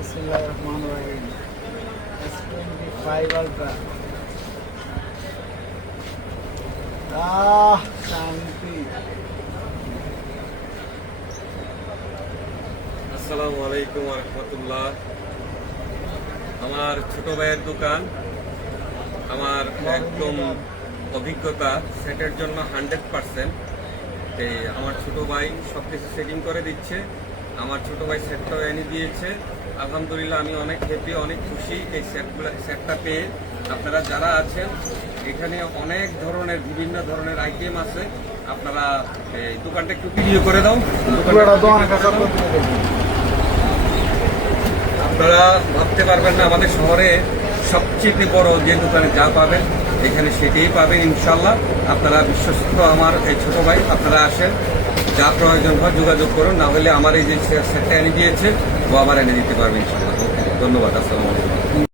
बिस्मिल्लाहिर्रहमानिर्रहीम। S25 ultra. शांति। আসসালামু আলাইকুম ওয়া রাহমাতুল্লাহ। আমার ছোট ভাইয়ের দোকান, আমার একদম অভিজ্ঞতা সেটের জন্য 100%। আমার ছোট ভাই সবকিছু সেটিং করে দিচ্ছে। আমার ছোট ভাই সেটটাও এনে দিয়েছে। আলহামদুলিল্লাহ, আমি অনেক হ্যাপি, অনেক খুশি এই সেটটা পেয়ে। আপনারা যারা আছেন এখানে অনেক ধরনের বিভিন্ন ধরনের আইটেম আছে। আপনারা এই দোকানটা একটু ভিডিও করে দাও। আপনারা ভাবতে পারবেন না, আমাদের শহরে সবচেয়ে বড় যে দোকানে যা পাবেন এখানে সেটাই পাবেন ইনশাল্লাহ। আপনারা বিশ্বস্ত আমার এই ছোট ভাই, আপনারা আসেন, যা প্রয়োজন হয় যোগাযোগ করুন, না হলে আমার এই যে সেটটা এনে দিয়েছে ও আবার এনে দিতে পারবে ইনশাল্লাহ। ধন্যবাদ। আসসালামু আলাইকুম।